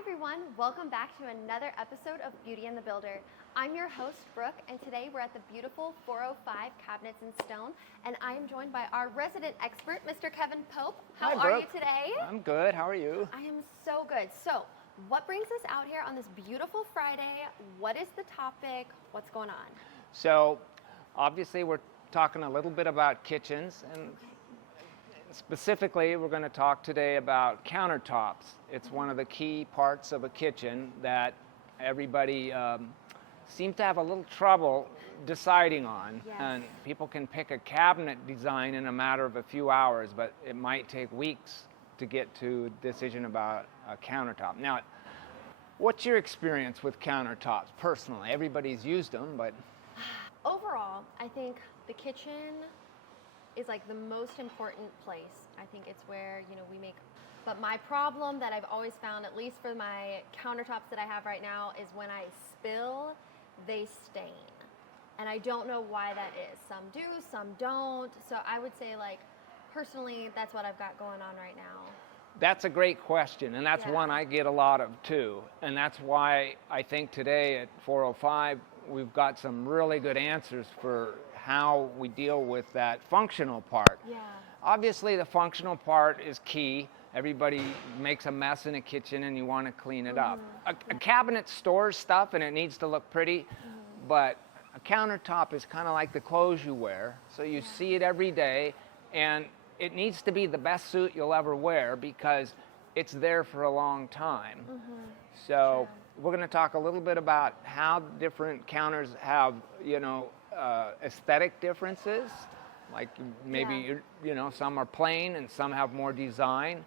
everyone, welcome back to another episode of Beauty and the Builder. I'm your host, Brooke, and today we're at the beautiful 405 Cabinets in Stone, and I am joined by our resident expert, Mr. Kevin Pope. How Hi, are you Brooke. today? I'm good. How are you? I am so good. So, what brings us out here on this beautiful Friday? What is the topic? What's going on? So, obviously, we're talking a little bit about kitchens, and specifically, we're going to talk today about countertops. It's one of the key parts of a kitchen that everybody seems to have a little trouble deciding on. Yes. And people can pick a cabinet design in a matter of a few hours, but it might take weeks to get to a decision about a countertop. Now, what's your experience with countertops personally? Everybody's used them, but... Overall, I think the kitchen is like the most important place. I think it's where, we make, but my problem that I've always found, at least for my countertops that I have right now, is when I spill, they stain. And I don't know why that is. Some do, some don't. So I would say, personally, that's what I've got going on right now. That's a great question, and that's one I get a lot of too. And that's why I think today at 405, we've got some really good answers for how we deal with that functional part. Yeah. Obviously, the functional part is key. Everybody makes a mess in a kitchen and you want to clean it up. A cabinet stores stuff and it needs to look pretty, but a countertop is kind of like the clothes you wear. So you see it every day, and it needs to be the best suit you'll ever wear because it's there for a long time. So we're going to talk a little bit about how different counters have, aesthetic differences. Like maybe, some are plain and some have more design.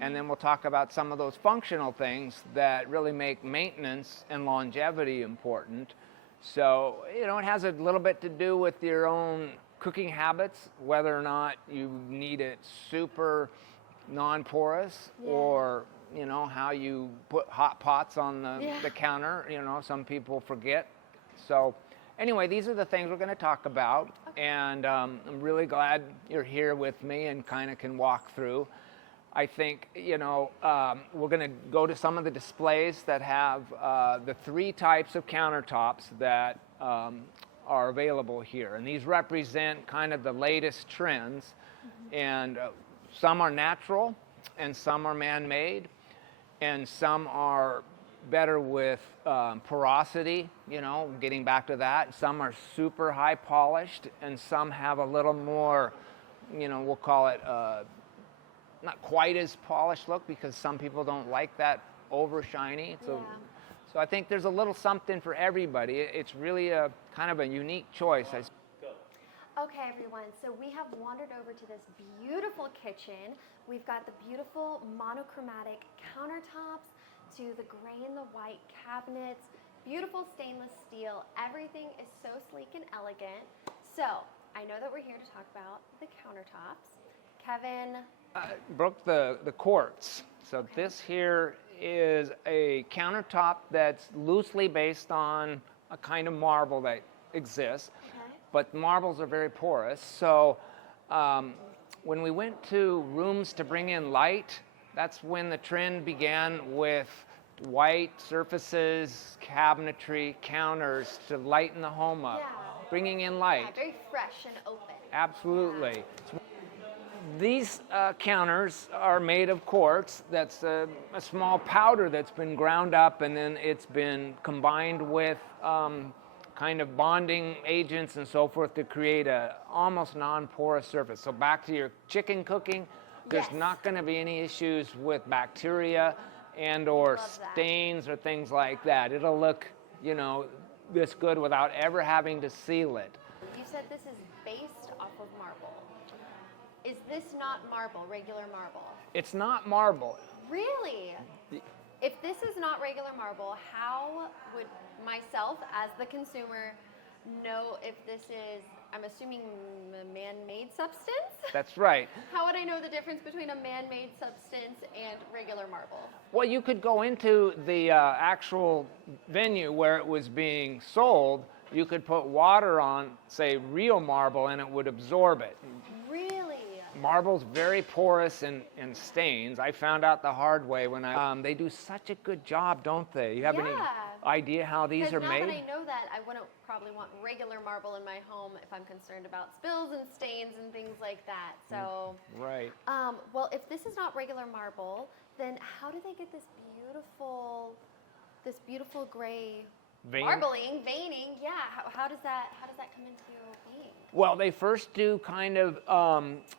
And then we'll talk about some of those functional things that really make maintenance and longevity important. So, it has a little bit to do with your own cooking habits, whether or not you need it super non-porous or, how you put hot pots on the counter. Some people forget. So anyway, these are the things we're going to talk about. And I'm really glad you're here with me and kind of can walk through. I think, we're going to go to some of the displays that have the three types of countertops that are available here. And these represent kind of the latest trends. And some are natural, and some are man-made, and some are better with porosity, getting back to that. Some are super high polished, and some have a little more, we'll call it not quite as polished look, because some people don't like that over shiny. So I think there's a little something for everybody. It's really a kind of a unique choice. Okay, everyone, so we have wandered over to this beautiful kitchen. We've got the beautiful monochromatic countertops to the gray and the white cabinets, beautiful stainless steel. Everything is so sleek and elegant. So I know that we're here to talk about the countertops. Kevin? Brooke, the quartz. So this here is a countertop that's loosely based on a kind of marble that exists. But marbles are very porous. So when we went to rooms to bring in light, that's when the trend began with white surfaces, cabinetry, counters to lighten the home up, bringing in light. Yeah, very fresh and open. Absolutely. These counters are made of quartz. That's a small powder that's been ground up, and then it's been combined with kind of bonding agents and so forth to create a almost non-porous surface. So back to your chicken cooking, there's not going to be any issues with bacteria and or stains or things like that. It'll look, this good without ever having to seal it. You said this is based off of marble. Is this not marble, regular marble? It's not marble. Really? If this is not regular marble, how would myself, as the consumer, know if this is, I'm assuming, a man-made substance? That's right. How would I know the difference between a man-made substance and regular marble? Well, you could go into the actual venue where it was being sold. You could put water on, say, real marble, and it would absorb it. Really? Marble's very porous in stains. I found out the hard way when they do such a good job, don't they? You have any idea how these are made? Now that I know that, I wouldn't probably want regular marble in my home if I'm concerned about spills and stains and things like that. So, right. Well, if this is not regular marble, then how do they get this beautiful gray marbling, veining? Yeah. How does that come into being? Well, they first do kind of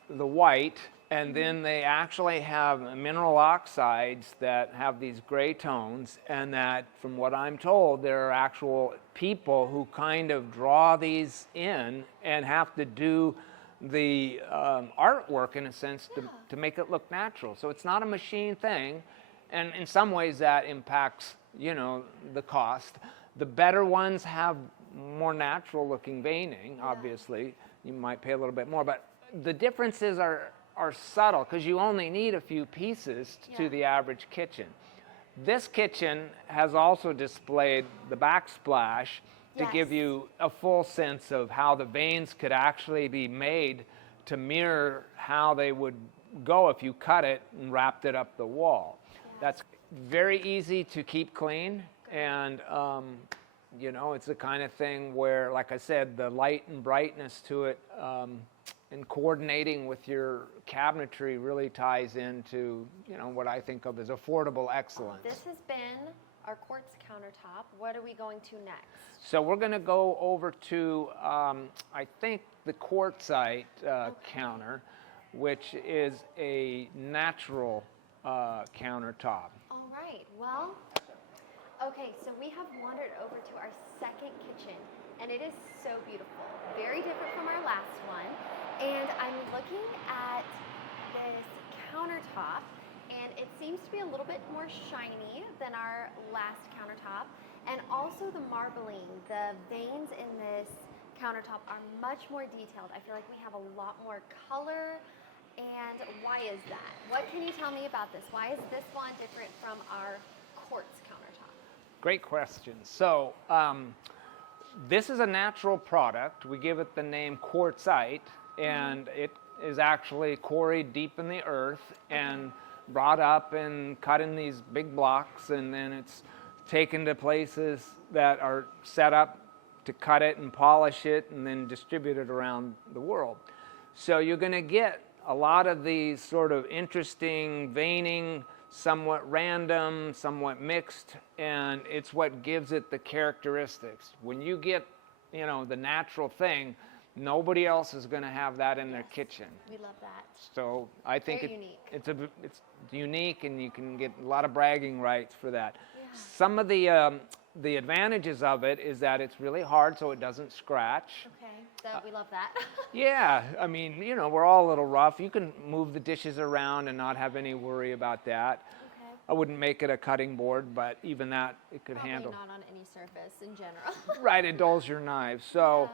the white, and then they actually have mineral oxides that have these gray tones, and that, from what I'm told, there are actual people who kind of draw these in and have to do the artwork, in a sense, to make it look natural. So it's not a machine thing, and in some ways that impacts, the cost. The better ones have more natural looking veining, obviously. You might pay a little bit more, but the differences are subtle because you only need a few pieces to the average kitchen. This kitchen has also displayed the backsplash to give you a full sense of how the veins could actually be made to mirror how they would go if you cut it and wrapped it up the wall. That's very easy to keep clean, and it's the kind of thing where, like I said, the light and brightness to it and coordinating with your cabinetry really ties into, what I think of as affordable excellence. This has been our quartz countertop. What are we going to next? So we're going to go over to, I think, the quartzite counter, which is a natural countertop. All right. Well, okay, so we have wandered over to our second kitchen, and it is so beautiful. Very different from our last one. And I'm looking at this countertop, and it seems to be a little bit more shiny than our last countertop. And also the marbling, the veins in this countertop are much more detailed. I feel like we have a lot more color. And why is that? What can you tell me about this? Why is this one different from our quartz countertop? Great question. So this is a natural product. We give it the name quartzite, and it is actually quarried deep in the earth and brought up and cut in these big blocks, and then it's taken to places that are set up to cut it and polish it and then distribute it around the world. So you're going to get a lot of these sort of interesting veining, somewhat random, somewhat mixed, and it's what gives it the characteristics. When you get, the natural thing, nobody else is going to have that in their kitchen. We love that. So I think it's unique, and you can get a lot of bragging rights for that. Yeah. Some of the advantages of it is that it's really hard, so it doesn't scratch. Okay, so we love that. Yeah, I mean, we're all a little rough. You can move the dishes around and not have any worry about that. Okay. I wouldn't make it a cutting board, but even that it could handle. Not on any surface in general. Right, it dulls your knives. So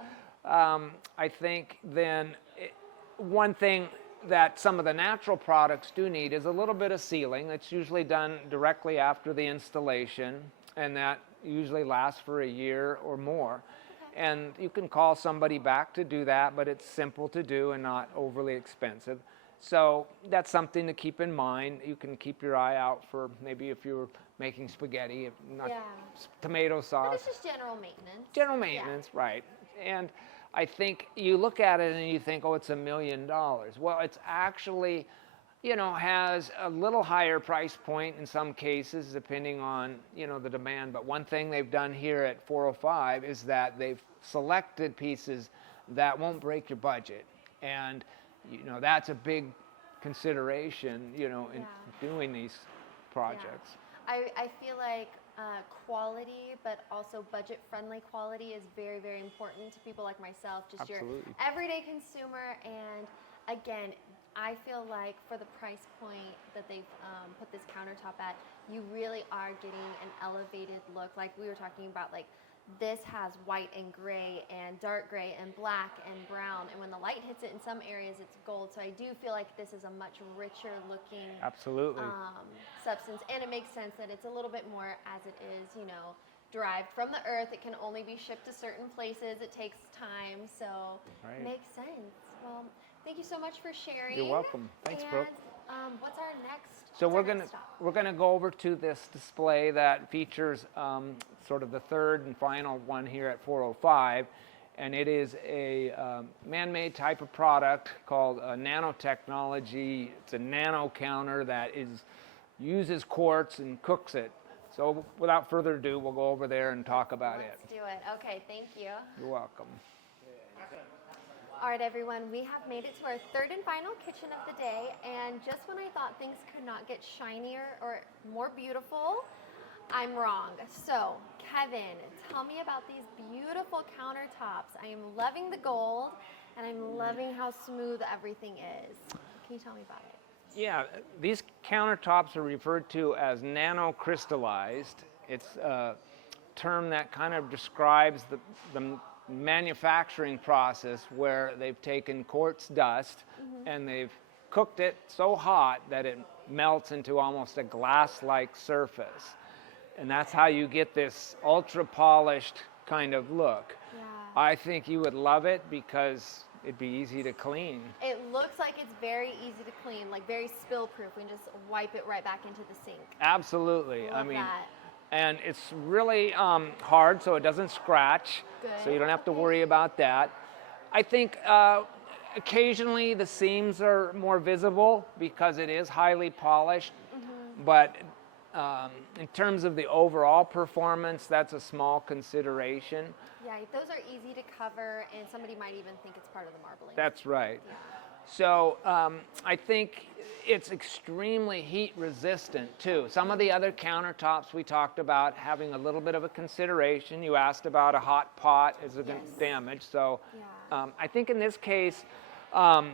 I think then one thing that some of the natural products do need is a little bit of sealing. It's usually done directly after the installation, and that usually lasts for a year or more. Okay. And you can call somebody back to do that, but it's simple to do and not overly expensive. So that's something to keep in mind. You can keep your eye out for maybe if you're making spaghetti, tomato sauce. But it's just general maintenance. General maintenance, right. And I think you look at it and you think, oh, it's $1 million. Well, it's actually, has a little higher price point in some cases, depending on, the demand. But one thing they've done here at 405 is that they've selected pieces that won't break your budget. And, that's a big consideration, in doing these projects. Yeah. I feel like quality, but also budget-friendly quality is very, very important to people like myself, just Absolutely. Your everyday consumer. And again, I feel like for the price point that they've put this countertop at, you really are getting an elevated look. Like we were talking about, like this has white and gray and dark gray and black and brown. And when the light hits it in some areas, it's gold. So I do feel like this is a much richer looking Absolutely. Substance. And it makes sense that it's a little bit more as it is, derived from the earth. It can only be shipped to certain places. It takes time. So It makes sense. Well, Thank you so much for sharing. You're welcome. Thanks, Brooke. What's our next? So what's our next stop? we're gonna go over to this display that features sort of the third and final one here at 405, and it is a man-made type of product called nanotechnology. It's a nano counter that uses quartz and cooks it. So without further ado, we'll go over there and talk about it. Let's do it. Okay, thank you. You're welcome. All right, everyone, we have made it to our third and final kitchen of the day, and just when I thought things could not get shinier or more beautiful, I'm wrong. So, Kevin, tell me about these beautiful countertops. I am loving the gold, and I'm loving how smooth everything is. Can you tell me about it? Yeah, these countertops are referred to as nanocrystallized. It's a term that kind of describes the manufacturing process where they've taken quartz dust and they've cooked it so hot that it melts into almost a glass-like surface. And that's how you get this ultra-polished kind of look. Yeah. I think you would love it because it'd be easy to clean. It looks like it's very easy to clean, like very spill-proof. We can just wipe it right back into the sink. Absolutely. Love that. And it's really hard, so it doesn't scratch. Good. So you don't have to worry about that. I think occasionally the seams are more visible because it is highly polished. But in terms of the overall performance, that's a small consideration. Yeah, those are easy to cover, and somebody might even think it's part of the marbling. That's right. Yeah. So I think it's extremely heat resistant too. Some of the other countertops we talked about having a little bit of a consideration. You asked about a hot pot is against damage. So I think in this case,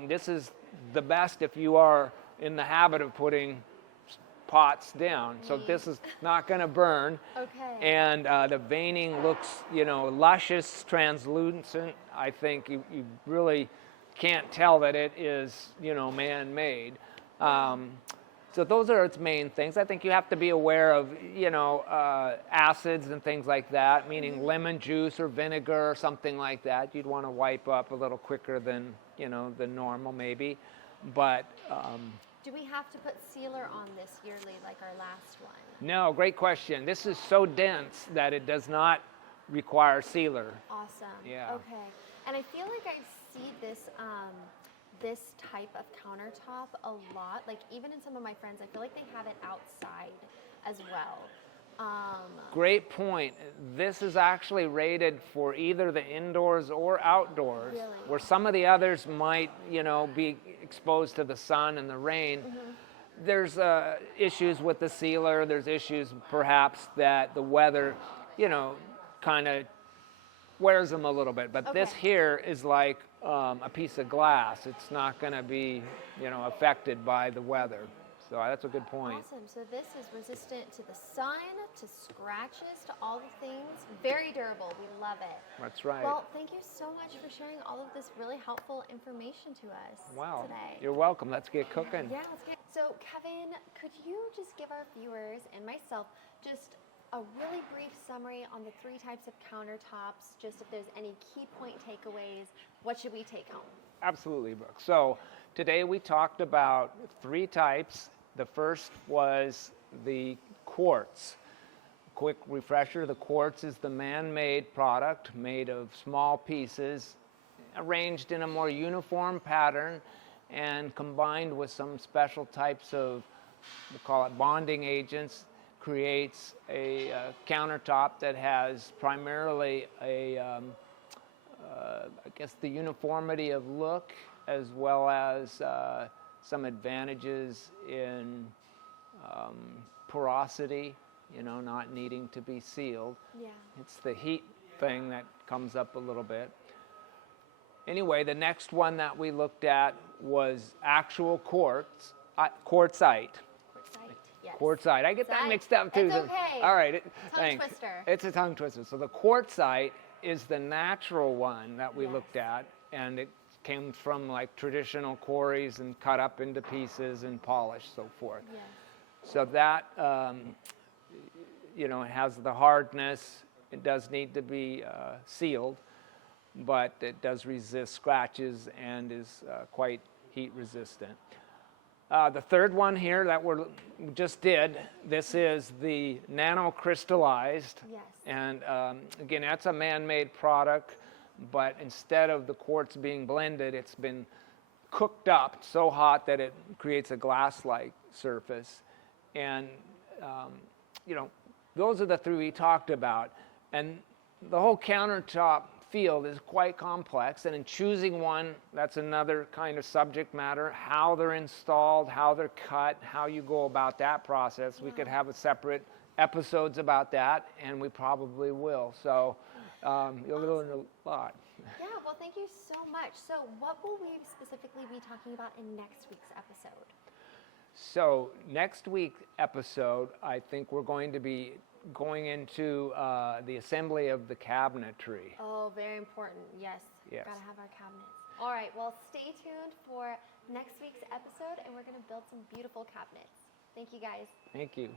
this is the best if you are in the habit of putting pots down. So this is not going to burn. Okay. And the veining looks, luscious, translucent. I think you really can't tell that it is, man-made. So those are its main things. I think you have to be aware of, acids and things like that, meaning lemon juice or vinegar or something like that. You'd want to wipe up a little quicker than, than normal maybe. But do we have to put sealer on this yearly like our last one? No, great question. This is so dense that it does not require sealer. Awesome. Yeah. Okay. And I feel like I see this this type of countertop a lot. Like even in some of my friends, I feel like they have it outside as well. Great point. This is actually rated for either the indoors or outdoors, really? Where some of the others might, be exposed to the sun and the rain. There's issues with the sealer. There's issues perhaps that the weather, kind of wears them a little bit. But this here is like a piece of glass. It's not going to be, affected by the weather. So that's a good point. Awesome. So this is resistant to the sun, to scratches, to all the things. Very durable. We love it. That's right. Well, thank you so much for sharing all of this really helpful information to us today. You're welcome. Let's get cooking. Yeah, let's get. So, Kevin, could you just give our viewers and myself just a really brief summary on the three types of countertops, just if there's any key point takeaways, what should we take home? Absolutely, Brooke. So today we talked about three types. The first was the quartz. Quick refresher, the quartz is the man-made product made of small pieces arranged in a more uniform pattern and combined with some special types of, we call it bonding agents, creates a countertop that has primarily I guess the uniformity of look as well as some advantages in porosity, not needing to be sealed. Yeah. It's the heat thing that comes up a little bit. Anyway, the next one that we looked at was actual quartz, quartzite. Yes. Quartzite. I get that mixed up too. It's okay. All right. Tongue twister. It's a tongue twister. So the quartzite is the natural one that we looked at, and it came from like traditional quarries and cut up into pieces and polished, so forth. Yes. So that, it has the hardness. It does need to be sealed. but it does resist scratches and is quite heat resistant. The third one here that we just did, this is the nano-crystallized. Yes. And again, that's a man-made product, but instead of the quartz being blended, it's been cooked up so hot that it creates a glass-like surface. And, you know, those are the three we talked about. And the whole countertop field is quite complex, and in choosing one, that's another kind of subject matter. How they're installed, how they're cut, how you go about that process. We could have a separate episodes about that, and we probably will. So you'll learn a lot. Yeah, well, thank you so much. So what will we specifically be talking about in next week's episode? So next week's episode, I think we're going to be going into the assembly of the cabinetry. Oh, very important. Yes. Yes. Gotta have our cabinets. All right, well, stay tuned for next week's episode, and we're gonna build some beautiful cabinets. Thank you, guys. Thank you.